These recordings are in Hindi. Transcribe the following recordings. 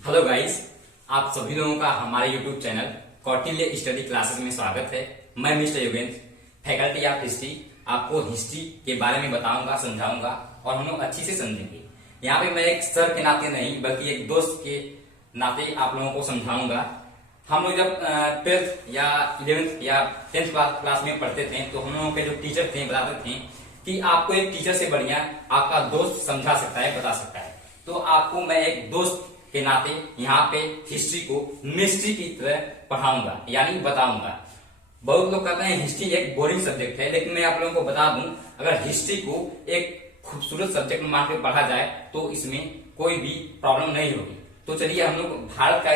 हेलो गाइस, आप सभी लोगों का हमारे YouTube channel Kautilya study classes में स्वागत है। मैं mister Yogendra, faculty of history, आपको हिस्ट्री के बारे में बताऊंगा, समझाऊंगा और हम लोग अच्छी से समझेंगे। यहाँ पे मैं एक सर के नाते नहीं बल्कि एक दोस्त के नाते आप लोगों को समझाऊंगा। हम लोग जब 12th या 11th या 10th क्लास में पढ़ते थे तो हम लोगों के जो टीचर थे बताते थे कि आपको एक टीचर से बढ़िया आपका दोस्त समझा सकता है, बता सकता है। तो आपको मैं एक दोस्त के नाते यहाँ पे हिस्ट्री को मिस्ट्री की तरह पढ़ाऊंगा, यानी बताऊंगा। बहुत लोग कहते हैं हिस्ट्री एक बोरिंग सब्जेक्ट है, लेकिन मैं आप लोगों को बता दूं, अगर हिस्ट्री को एक खूबसूरत सब्जेक्ट मान के पढ़ा जाए तो इसमें कोई भी प्रॉब्लम नहीं होगी। तो चलिए हम लोग भारत का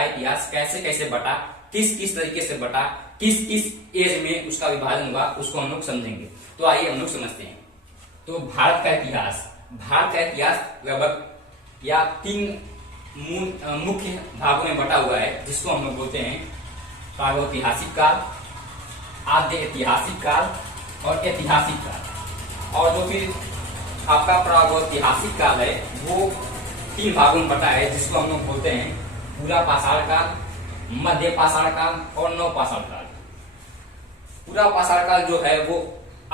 इतिहास कैसे कैसे बटा, किस किस तरीके से बटा, किस किस एज में उसका विभाजन हुआ, उसको हम लोग समझेंगे। तो आइए हम लोग समझते हैं। तो भारत का इतिहास लगभग या 3 मुख्य भागों में बटा हुआ है, जिसको हम लोग बोलते हैं प्रागैतिहासिक काल, आद्य ऐतिहासिक काल और ऐतिहासिक काल। और जो फिर आपका प्रागैतिहासिक काल है वो 3 भागों में बटा है, जिसको हम लोग बोलते हैं पूरा पाषाण काल, मध्य पाषाण काल और नव पाषाण काल। पूरा पाषाण काल जो है वो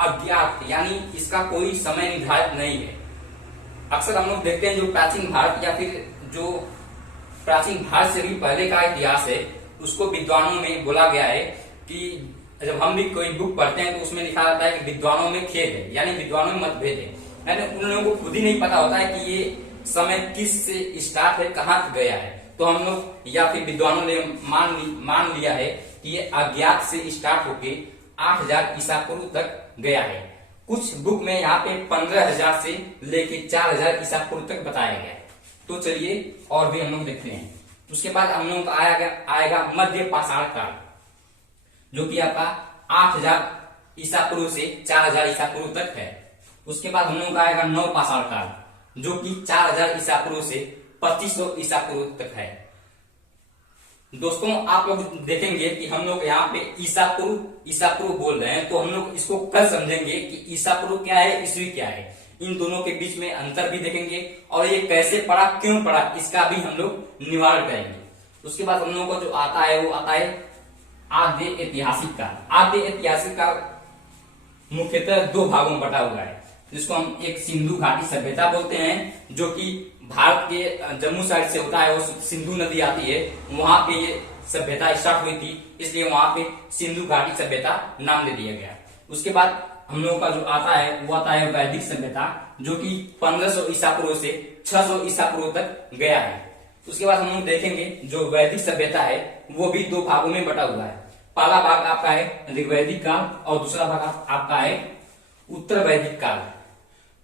अज्ञात, यानी इसका कोई समय निर्धारित नहीं है। अक्सर हम लोग देखते हैं जो प्राचीन भारत या फिर जो प्राचीन भारत से भी पहले का इतिहास है, उसको विद्वानों में बोला गया है कि जब हम भी कोई बुक पढ़ते हैं तो उसमें लिखा रहता है कि विद्वानों में खेद है, यानी विद्वानों में मतभेद है। यानी उन लोगों को खुद ही नहीं पता होता है कि ये समय किस से स्टार्ट है, कहाँ गया है। तो हम लोग या फिर विद्वानों ने मान लिया है कि ये अज्ञात से स्टार्ट होके 8000 ईसा पूर्व तक गया है। कुछ बुक में यहाँ पे 15,000 से लेके 4,000 ईसा पूर्व तक बताया गया है। तो चलिए और भी हम लोग देखते हैं। उसके बाद हम लोगों का आएगा मध्य पाषाण काल, जो कि आपका 8,000 ईसा पूर्व से 4,000 ईसा पूर्व तक है। उसके बाद हम लोगों का आएगा नव पाषाण काल, जो कि 4,000 ईसा पूर्व से 2500 ईसा पूर्व तक है। दोस्तों, आप लोग देखेंगे कि हम लोग यहाँ पे ईसा पूर्व बोल रहे हैं, तो हम लोग इसको कल समझेंगे कि ईसा पूर्व क्या है, ईस्वी क्या है। इन दोनों के बीच में अंतर भी देखेंगे और ये कैसे पड़ा, क्यों पड़ा, इसका भी हम लोग निवारण करेंगे। उसके बाद हम लोगों को जो आता है वो आता है आद्य ऐतिहासिक काल। आद्य ऐतिहासिक काल मुख्यतः 2 भागों में बटा हुआ है, जिसको हम एक सिंधु घाटी सभ्यता बोलते हैं, जो कि भारत के जम्मू साइड से होता है, वो सिंधु नदी आती है, वहां पे ये सभ्यता स्टार्ट हुई थी, इसलिए वहां पे सिंधु घाटी सभ्यता नाम दे दिया गया। उसके बाद हम लोगों का जो आता है वो आता है वैदिक सभ्यता, जो कि 1500 ईसा पूर्व से 600 ईसा पूर्व तक गया है। उसके बाद हम लोग देखेंगे जो वैदिक सभ्यता है वो भी 2 भागों में बटा हुआ है। पहला भाग आपका है ऋग्वैदिक काल और दूसरा भाग आपका है उत्तर वैदिक काल।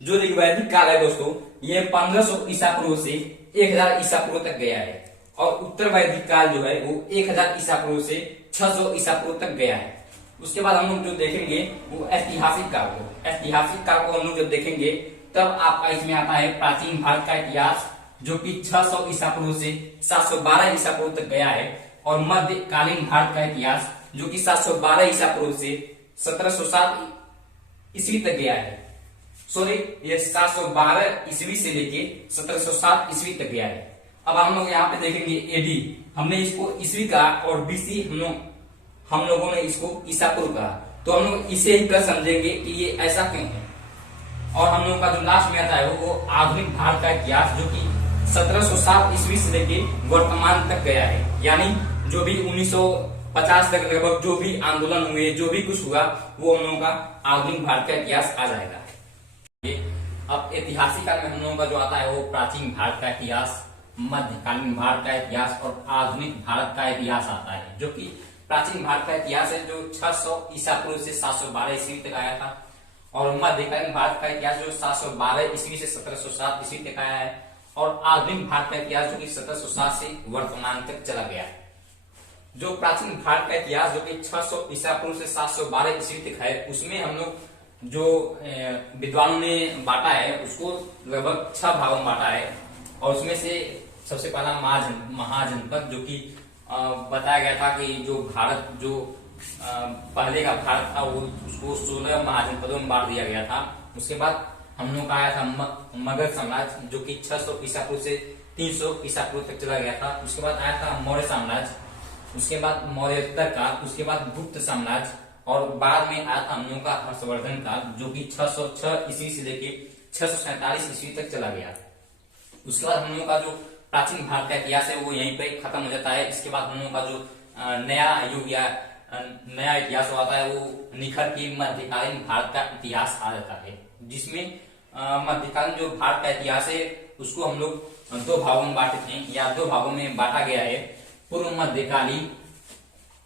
जो ऋग्वैदिक काल है दोस्तों, ये 1500 ईसा पूर्व से 1000 ईसा पूर्व तक गया है, और उत्तर वैदिक काल जो है वो 1000 ईसा पूर्व से 600 ईसा पूर्व तक गया है। उसके बाद हम लोग जो देखेंगे वो ऐतिहासिक काल को हम लोग जब देखेंगे तब आपका इसमें आता है प्राचीन भारत का इतिहास, जो कि 600 ईसा पूर्व से 712 ईसा पूर्व तक गया है, और मध्यकालीन भारत का इतिहास जो कि 712 ईसा पूर्व से 1707 ईस्वी तक गया है। सॉरी, ये 712 ईस्वी से लेके 1707 ईस्वी तक गया है। अब हम लोग यहाँ पे देखेंगे एडी, हमने इसको ईस्वी कहा, और बीसी हम लोगों ने इसको ईसा पूर्व कहा। तो हम लोग इसे ही कर समझेंगे कि ये ऐसा क्यों है। और हम लोगों का जो लास्ट में आता है वो आधुनिक भारत का इतिहास, जो कि 1707 ईस्वी से लेके वर्तमान तक गया है। यानी जो भी 1950 तक लगभग जो भी आंदोलन हुए, जो भी कुछ हुआ, वो हम लोगों का आधुनिक भारत का इतिहास आ जाएगा। अब ऐतिहासिक काल में हम लोगों का जो आता है वो प्राचीन भारत का इतिहास, मध्यकालीन भारत का इतिहास और आधुनिक भारत का इतिहास आता है। जो कि प्राचीन भारत का इतिहास है जो 600 ईसा पूर्व से 712 ईस्वी तक आया था, और मध्यकालीन भारत का इतिहास जो 712 ईस्वी से 1707 ईस्वी तक आया है, और आधुनिक भारत का इतिहास जो कि 1707 से वर्तमान तक चला गया है। जो प्राचीन भारत का इतिहास जो कि 600 ईसा पूर्व से 712 ईस्वी तक है, उसमें हम लोग जो विद्वानों ने बांटा है उसको लगभग 6 भागों में बांटा है। और उसमें से सबसे पहला महाजनपद, जो कि बताया गया था कि जो भारत जो पहले का भारत था वो उसको 16 महाजनपदों में बांट दिया गया था। उसके बाद हम लोग का आया था मगध साम्राज्य, जो कि 600 ईसा पूर्व से 300 ईसा पूर्व तक चला गया था। उसके बाद आया था मौर्य साम्राज्य, उसके बाद मौर्योत्तर काल, उसके बाद गुप्त साम्राज्य, और बाद में आया था हम लोगों का हर्षवर्धन काल, जो कि 606 ईस्वी से लेके 647 ईस्वी तक चला गया। उसके बाद हम लोगों का जो प्राचीन भारत का इतिहास है वो यहीं पे खत्म हो जाता है। इसके बाद हम लोगों का जो नया युग या नया इतिहास होता है वो निखर के मध्यकालीन भारत का इतिहास आ जाता है, जिसमें मध्यकालीन जो भारत का इतिहास है उसको हम लोग दो भागों में बांटते हैं, या दो भागों में बांटा गया है। पूर्व मध्यकालीन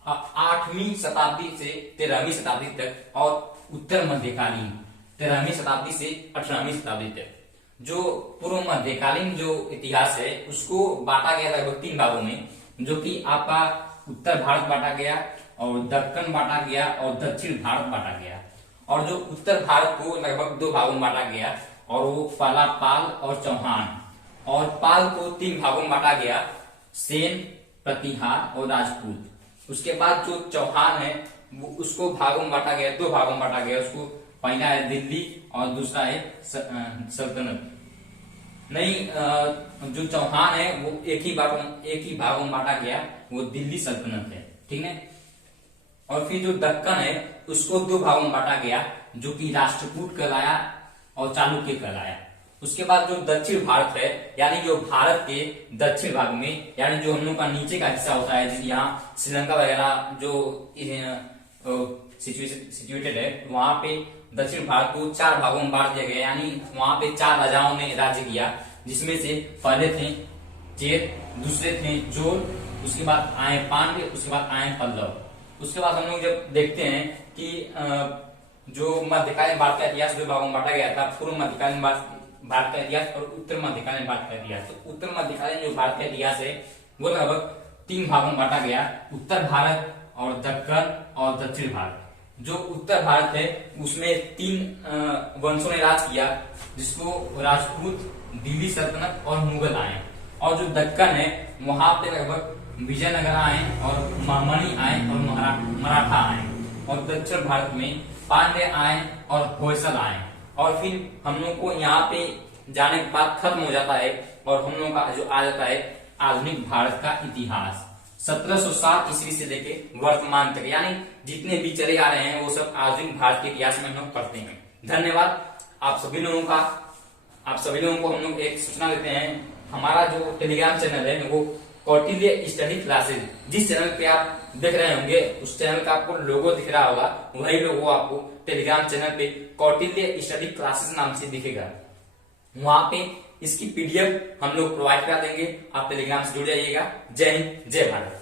8वीं शताब्दी से 13वीं शताब्दी तक, और उत्तर मध्यकालीन 13वीं शताब्दी से 18वीं शताब्दी तक। जो पूर्व मध्यकालीन जो इतिहास है उसको बांटा गया लगभग 3 भागों में, जो कि आपका उत्तर भारत बांटा गया, और दक्कन बांटा गया, और दक्षिण भारत बांटा गया। और जो उत्तर भारत को लगभग 2 भागों में बांटा गया, और वो पहला पाल और चौहान। और पाल को 3 भागों में बांटा गया, सेन, प्रतिहार और राजपूत। उसके बाद जो चौहान है वो उसको भागों में बांटा गया, 2 भागों में बांटा गया। उसको पहला है दिल्ली और दूसरा है सल्तनत। नहीं, जो चौहान है वो एक ही भागों में बांटा गया, वो दिल्ली सल्तनत है, ठीक है। और फिर जो दक्कन है उसको 2 भागों में बांटा गया, जो कि राष्ट्रकूट कहलाया और चालुक्य कहलाया। उसके बाद जो दक्षिण भारत है, यानी जो भारत के दक्षिण भाग में, यानी जो हम लोग का नीचे का हिस्सा होता है, जिस यहाँ श्रीलंका वगैरह जो सिचुएटेड है, वहां पे दक्षिण भारत को 4 भागों में बांट दिया गया। यानी वहां पे 4 राजाओं ने राज्य किया, जिसमें से पहले थे चेर, दूसरे थे चोल, उसके बाद आए पांड्य, उसके बाद आए पल्लव। उसके बाद हम लोग जब देखते हैं कि जो मध्यकालीन भारत का इतिहास 2 भागों में बांटा गया था, पूर्व मध्यकालीन भारत का इतिहास और उत्तर मध्यकालीन भारत का इतिहास। तो उत्तर मध्यकालीन जो भारत का इतिहास है वो लगभग 3 भागों में बांटा गया, उत्तर भारत और दक्कन और दक्षिण भारत। जो उत्तर भारत है उसमें 3 वंशों ने राज किया, जिसको राजपूत, दिल्ली सल्तनत और मुगल आए। और जो दक्कन है वहां पे लगभग विजयनगर आए, और महमनी आए, और मराठा आए। और दक्षिण भारत में पांड्य आए और होयसल आए। और फिर हम लोग को यहाँ पे जाने के बाद खत्म हो जाता है, और हम लोग का जो आ जाता है आधुनिक भारत का इतिहास 1707 ईस्वी से लेके वर्तमान तक, यानी जितने भी चले आ रहे हैं वो सब आधुनिक भारत के इतिहास में हम लोग पढ़ते हैं। धन्यवाद आप सभी लोगों को हम लोग एक सूचना देते हैं, हमारा जो टेलीग्राम चैनल है वो कौटिल्य स्टडी क्लासेज, जिस चैनल पे आप देख रहे होंगे उस चैनल का आपको लोगो दिख रहा होगा, वही लोगो आपको टेलीग्राम चैनल पे कौटिल्य स्टडी क्लासेज नाम से दिखेगा। वहां पे इसकी PDF हम लोग प्रोवाइड करा देंगे, आप टेलीग्राम से जुड़ जाइएगा। जय हिंद, जय भारत।